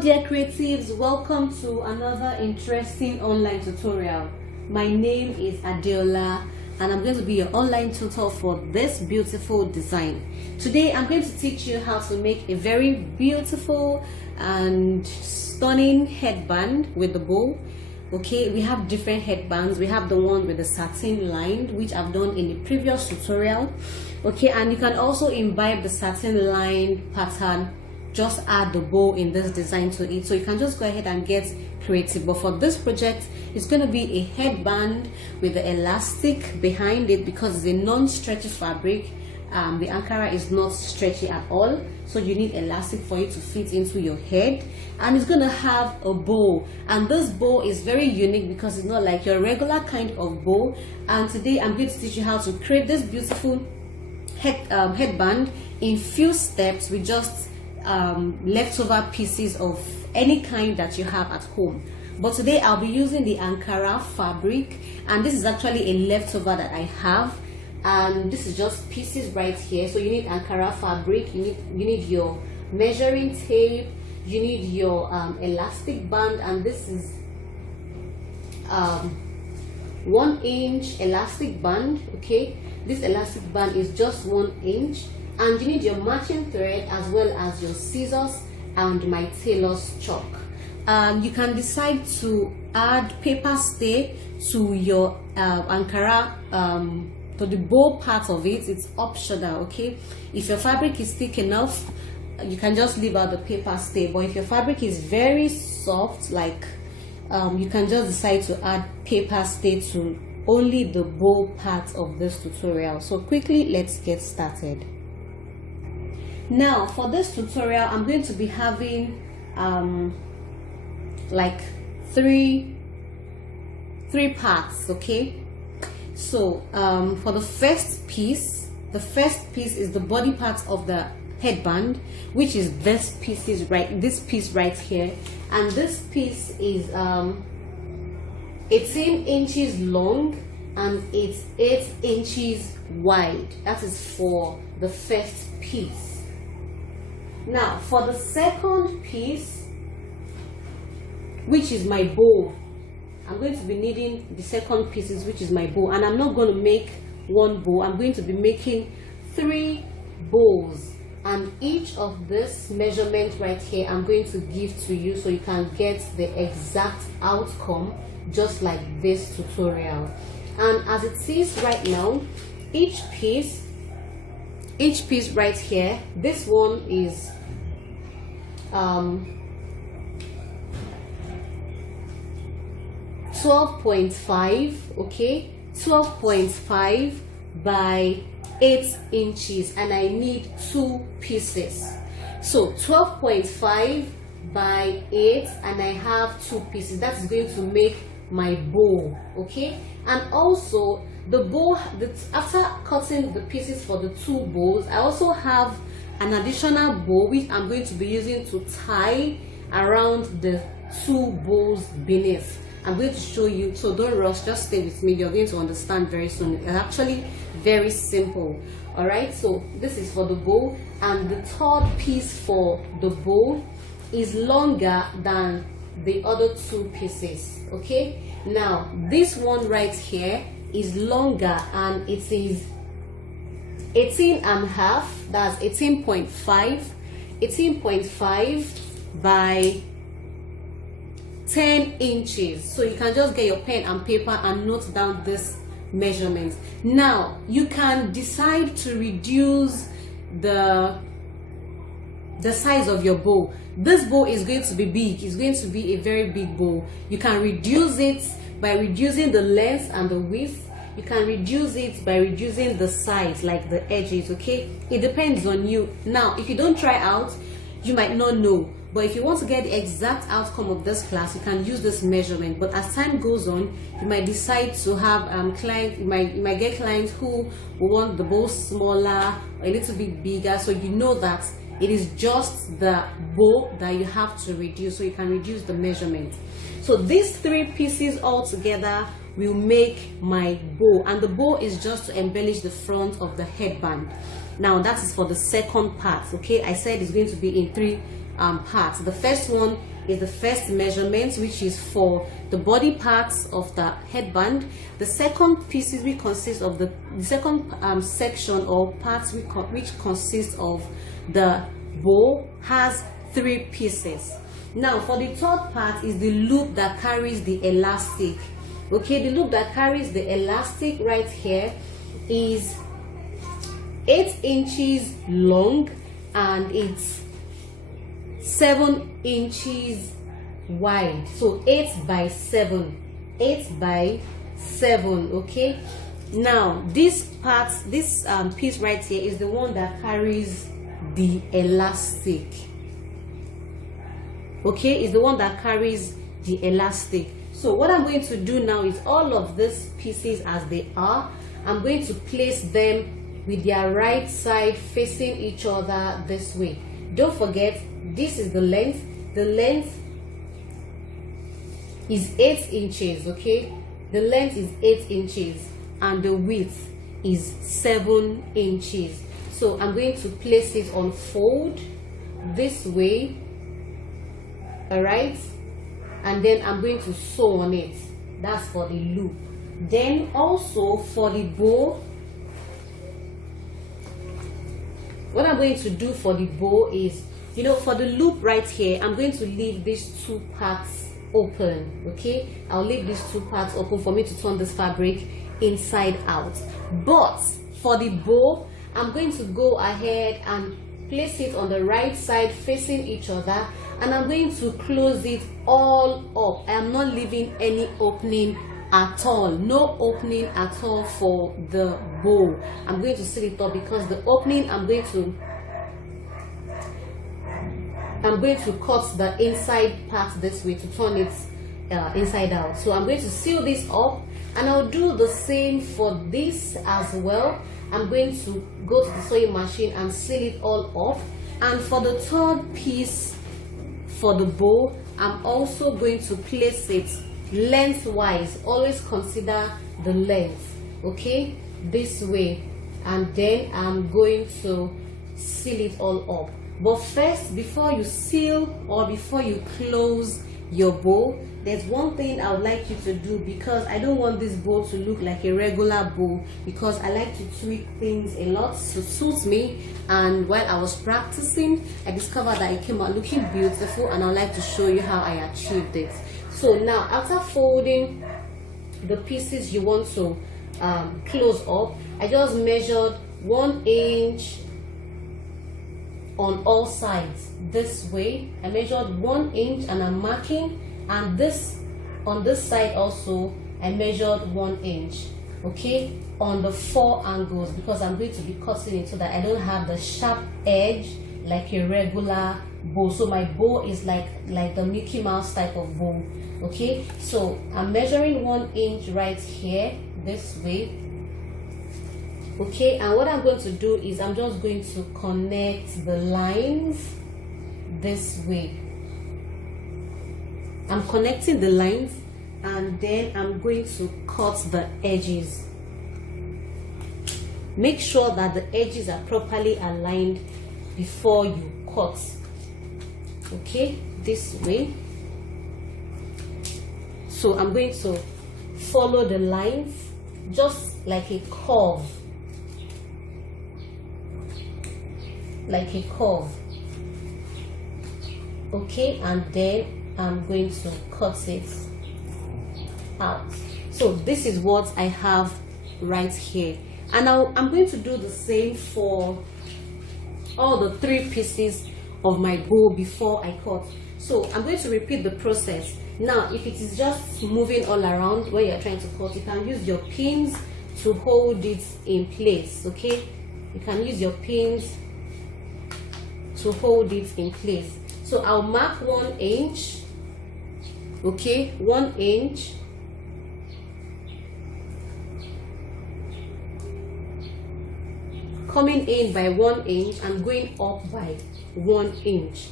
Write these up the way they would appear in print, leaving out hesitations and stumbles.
Hello dear creatives, welcome to another interesting online tutorial. My name is Tailor and I'm going to be your online tutor for this beautiful design. Today I'm going to teach you how to make a very beautiful and stunning headband with the bow. Okay, we have different headbands. We have the one with the satin lined, which I've done in the previous tutorial. Okay, and you can also imbibe the satin lined pattern, just add the bow in this design to it. So you can just go ahead and get creative. But for this project, it's going to be a headband with the elastic behind it because it's a non-stretchy fabric. The Ankara is not stretchy at all, so you need elastic for it to fit into your head. And it's going to have a bow, and this bow is very unique because it's not like your regular kind of bow. And today I'm going to teach you how to create this beautiful headband in few steps with just leftover pieces of any kind that you have at home. But today I'll be using the Ankara fabric, and this is actually a leftover that I have, and this is just pieces right here. So you need Ankara fabric, you need your measuring tape, you need your elastic band, and this is 1 inch elastic band. Okay, this elastic band is just 1 inch. And you need your matching thread as well as your scissors and my Tailor's chalk. You can decide to add paper stay to your Ankara, to the bow part of it. It's optional, okay? If your fabric is thick enough, you can just leave out the paper stay. But if your fabric is very soft, like you can just decide to add paper stay to only the bow part of this tutorial. So quickly, let's get started. Now for this tutorial, I'm going to be having like three parts. Okay, so for the first piece is the body part of the headband, which is this piece right here, and this piece is 18 inches long and it's 8 inches wide. That is for the first piece. Now for the second piece, which is my bow, I'm going to be needing the second pieces, which is my bow, and I'm not going to make one bow. I'm going to be making 3 bows, and each of this measurement right here I'm going to give to you so you can get the exact outcome, just like this tutorial. And as it is right now, each piece right here, this one is 12.5, okay, 12.5 by 8 inches, and I need 2 pieces. So 12.5 by 8, and I have 2 pieces. That is going to make my bow, okay? And also the bow, after cutting the pieces for the 2 bows, I also have an additional bow which I'm going to be using to tie around the 2 bows beneath. I'm going to show you, so don't rush, just stay with me. You're going to understand very soon. It's actually very simple. All right, so this is for the bow, and the third piece for the bow is longer than the other 2 pieces. Okay, now this one right here is longer, and it is 18.5, that's 18.5 by 10 inches. So you can just get your pen and paper and note down this measurement. Now you can decide to reduce the size of your bow. This bow is going to be big, it's going to be a very big bow. You can reduce it by reducing the length and the width. You can reduce it by reducing the size, like the edges. Okay, it depends on you. Now if you don't try out, you might not know, but if you want to get the exact outcome of this class, you can use this measurement. But as time goes on, you might decide to have clients, you might get clients who will want the bow smaller or a little bit bigger, so you know that it is just the bow that you have to reduce, so you can reduce the measurement. So these 3 pieces all together will make my bow, and the bow is just to embellish the front of the headband. Now that is for the second part. Okay, I said it's going to be in 3 parts. The first one is the first measurement, which is for the body parts of the headband. The second pieces which consist of the second section or parts which consists of the bow has 3 pieces. Now for the third part is the loop that carries the elastic. Okay, the loop that carries the elastic right here is 8 inches long and it's 7 inches wide. So 8 by 7, 8 by 7. Okay, now this part, this piece right here is the one that carries the elastic. Okay, is the one that carries the elastic. So what I'm going to do now is all of these pieces as they are, I'm going to place them with their right side facing each other this way. Don't forget, this is the length. The length is 8 inches. Okay, the length is 8 inches and the width is 7 inches. So I'm going to place it on fold this way. All right, and then I'm going to sew on it. That's for the loop. Then also for the bow, what I'm going to do for the bow is, you know, for the loop right here, I'm going to leave these 2 parts open. Okay, I'll leave these 2 parts open for me to turn this fabric inside out. But for the bow, I'm going to go ahead and place it on the right side facing each other, and I'm going to close it all up. I am not leaving any opening at all. No opening at all for the bow. I'm going to seal it up because the opening I'm going to cut the inside part this way to turn it inside out. So I'm going to seal this up, and I'll do the same for this as well. I'm going to go to the sewing machine and seal it all up. And for the third piece for the bow, I'm also going to place it lengthwise. Always consider the length, okay, this way, and then I'm going to seal it all up. But first, before you seal or before you close your bow, there's one thing I would like you to do, because I don't want this bow to look like a regular bow, because I like to tweak things a lot to suit me. And while I was practicing, I discovered that it came out looking beautiful, and I'd like to show you how I achieved it. So now, after folding the pieces you want to close up, I just measured 1 inch on all sides this way. I measured 1 inch and I'm marking, and this on this side also I measured 1 inch, okay, on the 4 angles, because I'm going to be cutting it so that I don't have the sharp edge like a regular bow. So my bow is like the Mickey Mouse type of bow. Okay, so I'm measuring 1 inch right here this way. Okay, and what I'm going to do is I'm just going to connect the lines this way. I'm connecting the lines, and then I'm going to cut the edges. Make sure that the edges are properly aligned before you cut. Okay, this way. So I'm going to follow the lines just like a curve. Like a curve. Okay, and then I'm going to cut it out. So this is what I have right here, and now I'm going to do the same for all the 3 pieces of my bow before I cut. So I'm going to repeat the process. Now, if it is just moving all around when you're trying to cut, you can use your pins to hold it in place. Okay, you can use your pins to hold it in place. So I'll mark 1 inch. Okay, 1 inch. Coming in by 1 inch and going up by 1 inch.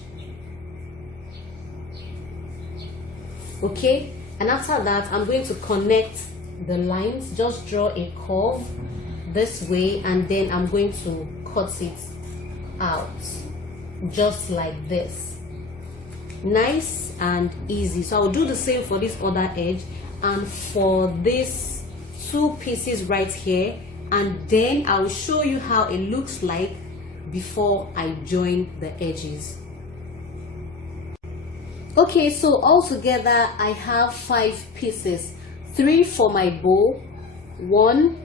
Okay, and after that I'm going to connect the lines. Just draw a curve this way, and then I'm going to cut it out just like this. nice and easy. So I'll do the same for this other edge and for these 2 pieces right here, and then I'll show you how it looks like before I join the edges. Okay, so altogether I have 5 pieces, 3 for my bow, 1,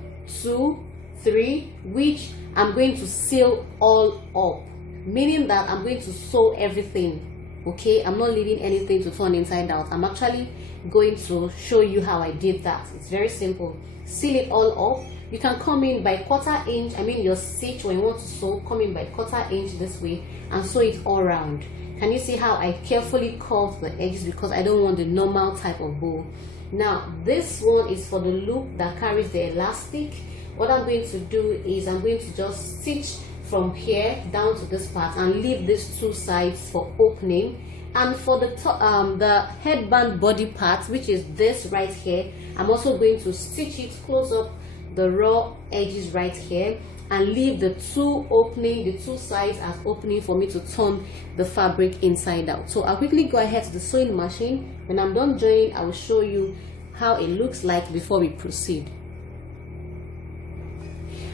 2, 3, which I'm going to seal all up, meaning that I'm going to sew everything. Okay, I'm not leaving anything to turn inside out. I'm actually going to show you how I did that. It's very simple. Seal it all up. You can come in by 1/4 inch, your stitch when you want to sew, come in by 1/4 inch this way and sew it all around. Can you see how I carefully curved the edges because I don't want the normal type of bow. Now this one is for the loop that carries the elastic. What I'm going to do is I'm going to just stitch from here down to this part and leave these 2 sides for opening. And for the headband body part, which is this right here, I'm also going to stitch it, close up the raw edges right here and leave the 2 sides as opening for me to turn the fabric inside out. So I'll quickly go ahead to the sewing machine. When I'm done joining, I will show you how it looks like before we proceed.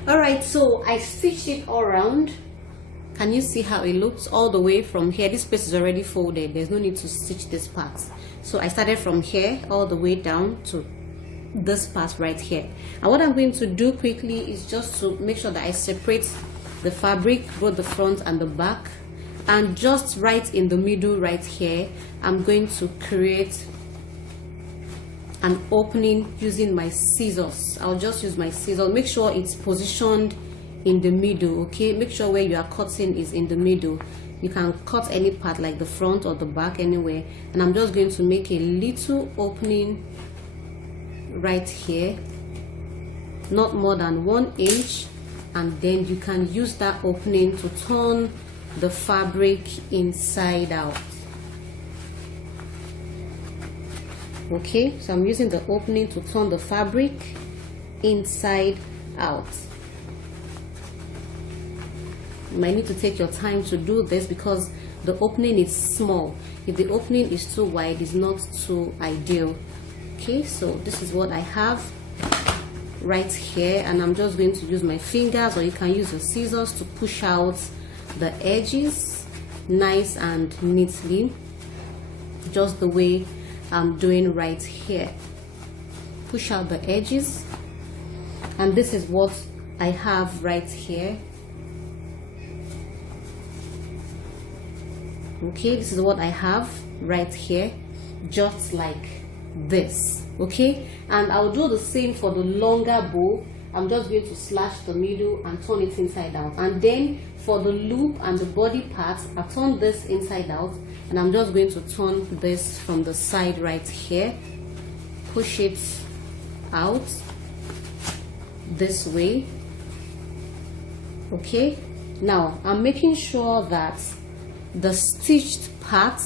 Alright, so I stitched it all around. Can you see how it looks all the way from here? This piece is already folded. There's no need to stitch this part. So I started from here all the way down to this part right here. And what I'm going to do quickly is just to make sure that I separate the fabric, both the front and the back, and just right in the middle right here I'm going to create an opening using my scissors. I'll just use my scissors. Make sure it's positioned in the middle. Okay, make sure where you are cutting is in the middle. You can cut any part like the front or the back anywhere, and I'm just going to make a little opening right here, not more than 1 inch, and then you can use that opening to turn the fabric inside out. Okay, so I'm using the opening to turn the fabric inside out. You might need to take your time to do this because the opening is small. If the opening is too wide, it's not too ideal. Okay, so this is what I have right here, and I'm just going to use my fingers, or you can use your scissors, to push out the edges nice and neatly, just the way I'm doing right here. Push out the edges, and this is what I have right here. Okay, this is what I have right here, just like this. Okay, and I'll do the same for the longer bow. I'm just going to slash the middle and turn it inside out, and then for the loop and the body part, I turn this inside out, and I'm just going to turn this from the side right here, push it out this way. Okay, now I'm making sure that the stitched part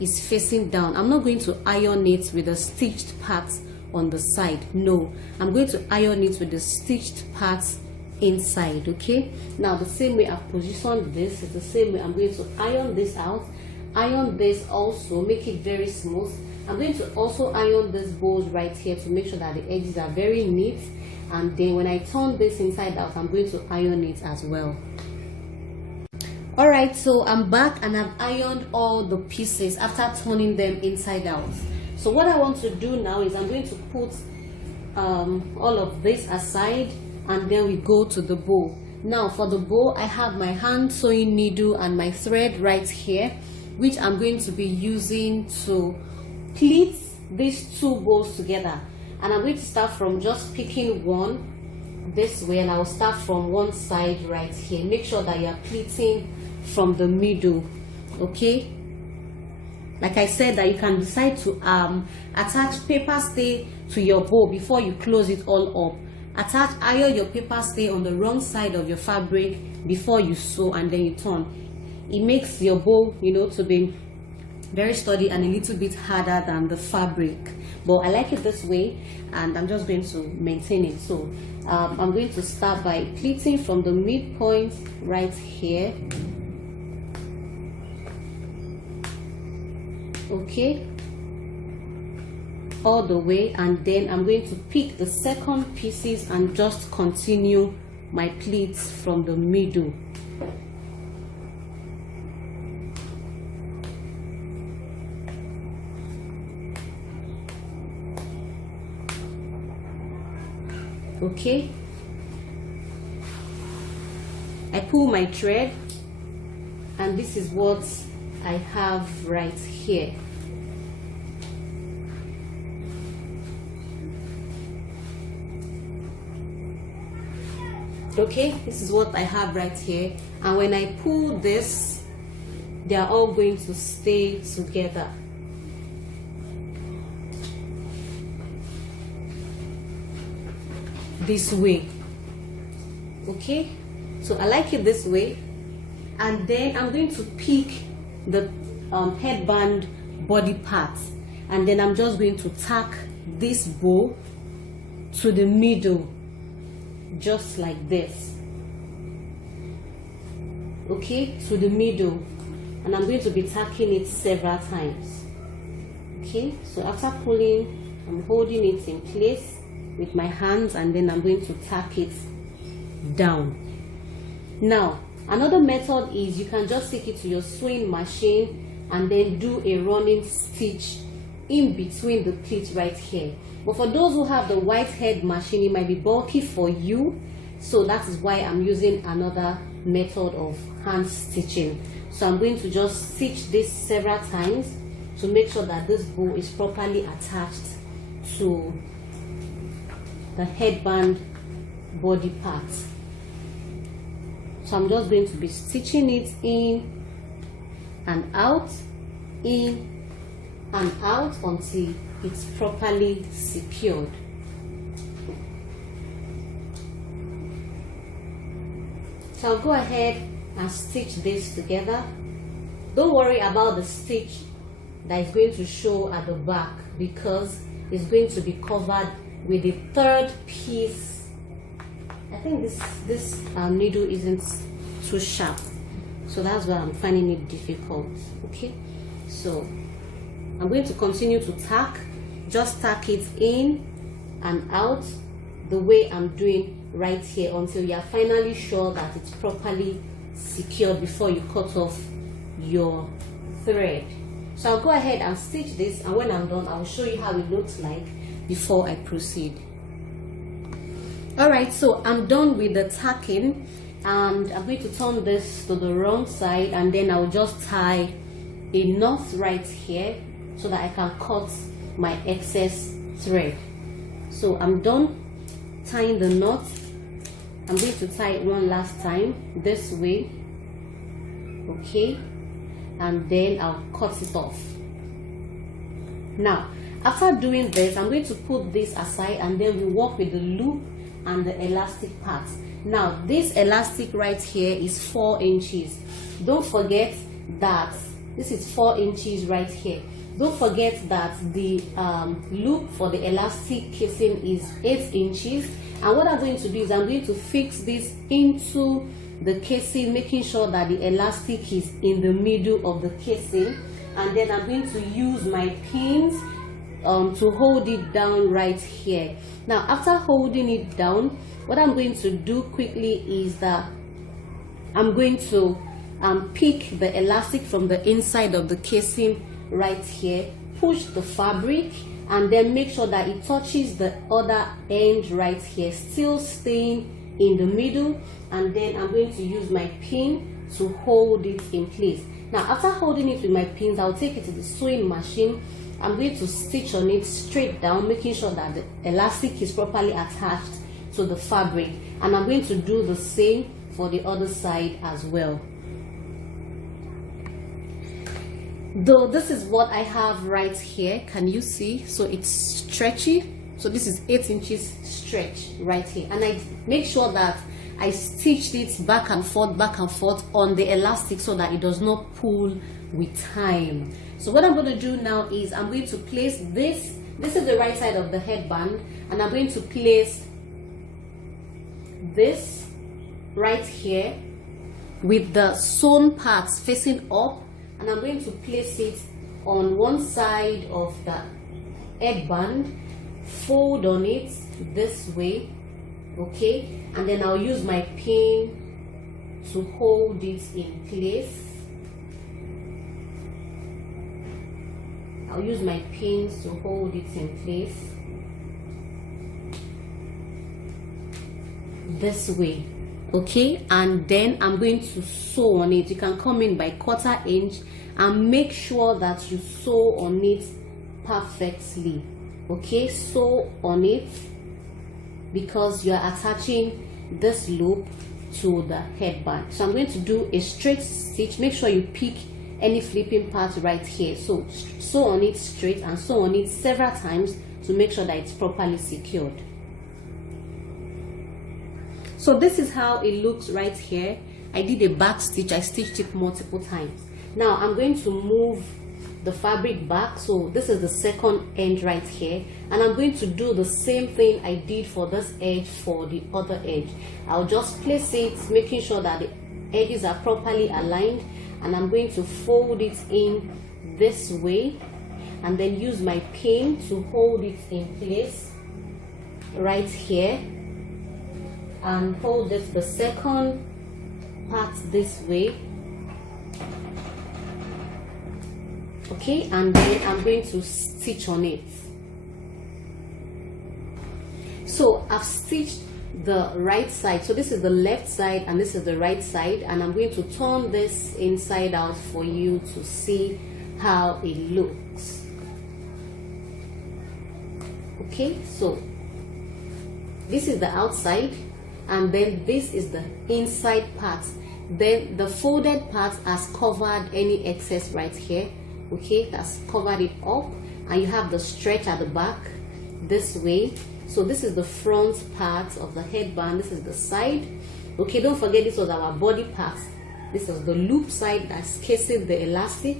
is facing down. I'm not going to iron it with the stitched part on the side. No, I'm going to iron it with the stitched parts inside. Okay, now the same way I've positioned this is the same way I'm going to iron this out. Iron this also, make it very smooth. I'm going to also iron these bows right here to make sure that the edges are very neat, and then when I turn this inside out, I'm going to iron it as well. Alright, so I'm back and I've ironed all the pieces after turning them inside out. So what I want to do now is I'm going to put all of this aside, and then we go to the bow. Now for the bow, I have my hand sewing needle and my thread right here, which I'm going to be using to pleat these 2 bows together. And I'm going to start from just picking one this way, and I'll start from one side right here. Make sure that you're pleating from the middle. Okay, like I said, that you can decide to attach paper stay to your bow before you close it all up. Iron your paper stay on the wrong side of your fabric before you sew, and then you turn. It makes your bow, to be very sturdy and a little bit harder than the fabric, but I like it this way, and I'm just going to maintain it. So I'm going to start by pleating from the midpoint right here. okay, all the way, and then I'm going to pick the second pieces and just continue my pleats from the middle. Okay, I pull my thread, and this is what I have right here. Okay, this is what I have right here, and when I pull this, they are all going to stay together. This way. Okay, so I like it this way, and then I'm going to pick the headband body part, and then I'm just going to tack this bow to the middle, just like this. Okay, to the middle, and I'm going to be tacking it several times. Okay, so after pulling, I'm holding it in place with my hands, and then I'm going to tack it down. Now, another method is you can just take it to your sewing machine and then do a running stitch in between the pleats right here. But for those who have the white head machine, it might be bulky for you, so that is why I'm using another method of hand stitching. So I'm going to just stitch this several times to make sure that this bow is properly attached to the headband body part. So I'm just going to be stitching it in and out until it's properly secured. So I'll go ahead and stitch this together. Don't worry about the stitch that is going to show at the back, because it's going to be covered with the third piece. I think this needle isn't too sharp, so that's why I'm finding it difficult. Okay, so I'm going to continue to tack. Just tack it in and out the way I'm doing right here until you are finally sure that it's properly secured before you cut off your thread. So I'll go ahead and stitch this, and when I'm done, I'll show you how it looks like before I proceed. Alright, so I'm done with the tacking, and I'm going to turn this to the wrong side, and then I'll just tie a knot right here so that I can cut my excess thread. So I'm done tying the knot. I'm going to tie it one last time this way, okay, and then I'll cut it off. Now, after doing this, I'm going to put this aside, and then we work with the loop and the elastic part. Now, this elastic right here is 4 inches. Don't forget that this is 4 inches right here. Don't forget that the loop for the elastic casing is 8 inches. And what I'm going to do is I'm going to fix this into the casing, making sure that the elastic is in the middle of the casing. And then I'm going to use my pins to hold it down right here. Now, after holding it down, what I'm going to do quickly is that I'm going to pick the elastic from the inside of the casing right here, push the fabric, and then make sure that it touches the other end right here, still staying in the middle, and then I'm going to use my pin to hold it in place. Now, after holding it with my pins, I'll take it to the sewing machine. I'm going to stitch on it straight down, making sure that the elastic is properly attached to the fabric, and I'm going to do the same for the other side as well. Though this is what I have right here, can you see? So it's stretchy. So this is 8 inches stretch right here, and I make sure that I stitched it back and forth on the elastic so that it does not pull with time. So what I'm going to do now is I'm going to place this is the right side of the headband, and I'm going to place this right here with the sewn parts facing up, and I'm going to place it on one side of the headband, fold on it this way, okay, and then I'll use my pin to hold it in place. I'll use my pins to hold it in place this way, okay, and then I'm going to sew on it. You can come in by 1/4 inch and make sure that you sew on it perfectly, okay. Sew on it because you're attaching this loop to the headband. So I'm going to do a straight stitch. Make sure you pick any flipping part right here. So sew on it straight and sew on it several times to make sure that it's properly secured. So this is how it looks right here. I did a back stitch. I stitched it multiple times. Now I'm going to move the fabric back. So this is the second end right here, and I'm going to do the same thing I did for this edge for the other edge. I'll just place it, making sure that the edges are properly aligned, and I'm going to fold it in this way and then use my pin to hold it in place right here, and hold it the second part this way, okay, and then I'm going to stitch on it. So I've stitched the right side, so this is the left side and this is the right side, and I'm going to turn this inside out for you to see how it looks. Okay, so this is the outside and then this is the inside part. Then the folded part has covered any excess right here, okay, that's covered it up, and you have the stretch at the back this way. So this is the front part of the headband, this is the side, okay. Don't forget, this was our body part. This is the loop side that's casing the elastic,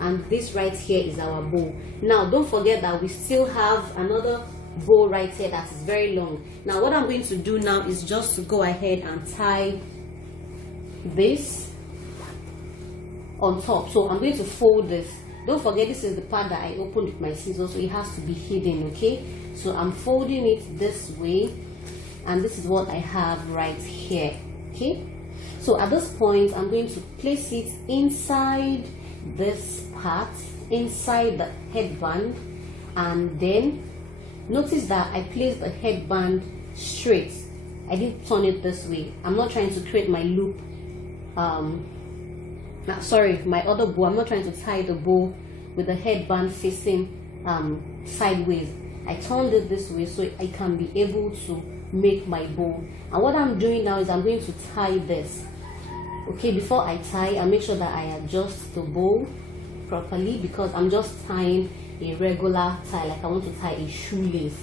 and this right here is our bow. Now don't forget that we still have another bow right here that is very long. Now what I'm going to do now is just to go ahead and tie this on top. So I'm going to fold this. Don't forget, this is the part that I opened with my scissors, so it has to be hidden, okay. So I'm folding it this way, and this is what I have right here, okay. So at this point I'm going to place it inside this part, inside the headband, and then notice that I placed the headband straight. I didn't turn it this way. I'm not trying to create my loop, sorry, my other bow. I'm not trying to tie the bow with the headband facing sideways. I turned it this way so I can be able to make my bow. And what I'm doing now is I'm going to tie this, okay. Before I tie, I make sure that I adjust the bow properly, because I'm just tying a regular tie, like I want to tie a shoelace,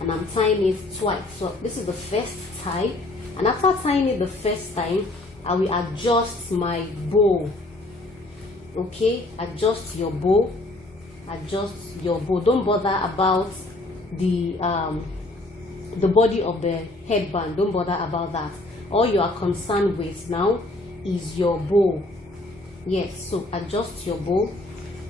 and I'm tying it twice. So this is the first tie, and after tying it the first time, I will adjust my bow, okay. Adjust your bow, adjust your bow. Don't bother about the body of the headband. Don't bother about that. All you are concerned with now is your bow. Yes, so adjust your bow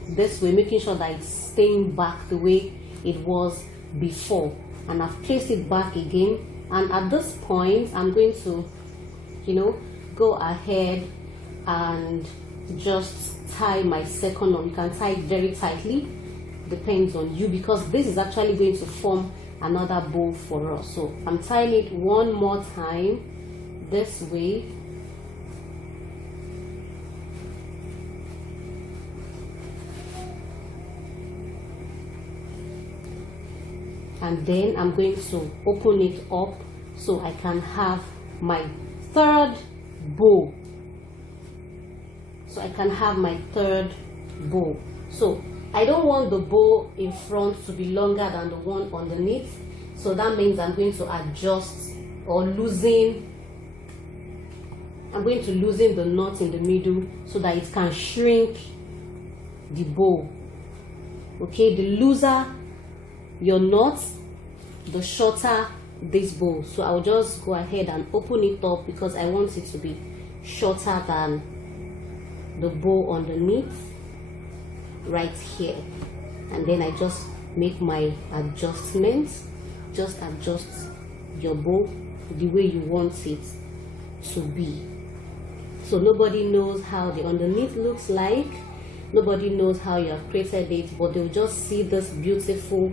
this way, making sure that it's staying back the way it was before, and I've placed it back again. And at this point I'm going to, you know, go ahead and just tie my second one. You can tie it very tightly, depends on you, because this is actually going to form another bow for us. So I'm tying it one more time this way, and then I'm going to open it up so I can have my third bow. So I can have my third bow. So I don't want the bow in front to be longer than the one underneath, so that means I'm going to adjust or loosen. I'm going to loosen the knot in the middle so that it can shrink the bow, okay. The looser your knot, the shorter this bow. So I'll just go ahead and open it up because I want it to be shorter than the bow underneath, right here, and then I just make my adjustments. Just adjust your bow the way you want it to be. So nobody knows how the underneath looks like, nobody knows how you have created it, but they'll just see this beautiful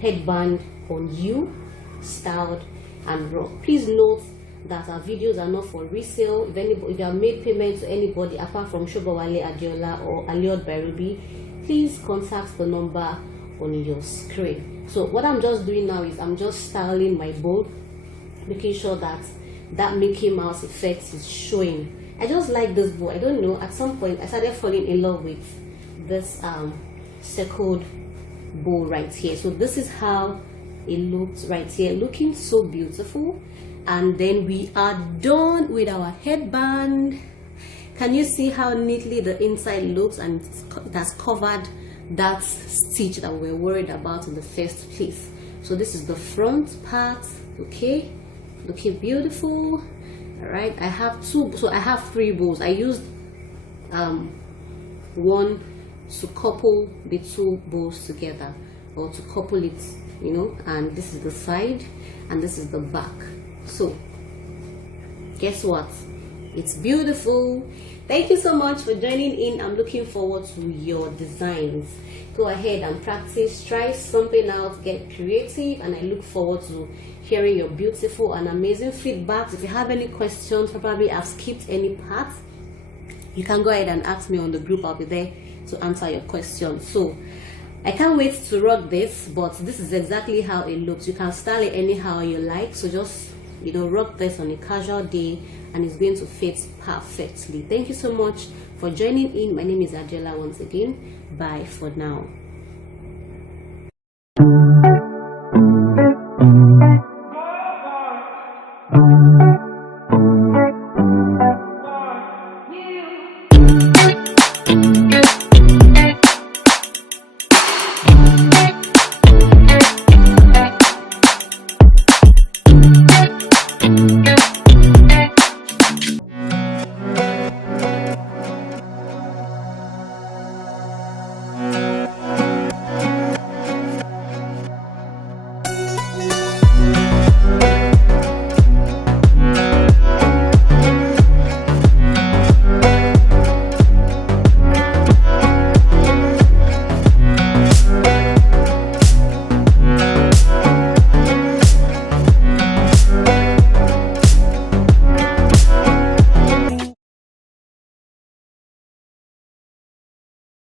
headband on you, styled and raw. Please note that our videos are not for resale. If you have made payment to anybody apart from Shobawale Adeola or Aliod by Ruby, please contact the number on your screen. So what I'm just doing now is I'm just styling my bow, making sure that that Mickey Mouse effect is showing. I just like this bow. I don't know, at some point I started falling in love with this circled bow right here. So this is how it looks right here, looking so beautiful. And then we are done with our headband. Can you see how neatly the inside looks, and it has covered that stitch that we were worried about in the first place? So this is the front part. Okay, looking beautiful. All right, I have two, so I have 3 bows. I used one to couple the 2 bows together, or to couple it, you know. And this is the side and this is the back. So guess what, it's beautiful. Thank you so much for joining in. I'm looking forward to your designs. Go ahead and practice, try something out, get creative, and I look forward to hearing your beautiful and amazing feedbacks. If you have any questions, probably I've skipped any part, you can go ahead and ask me on the group. I'll be there to answer your questions. So I can't wait to rock this, but this is exactly how it looks. You can style it anyhow you like, so just, you know, rock this on a casual day and it's going to fit perfectly. Thank you so much for joining in. My name is Adeola once again. Bye for now.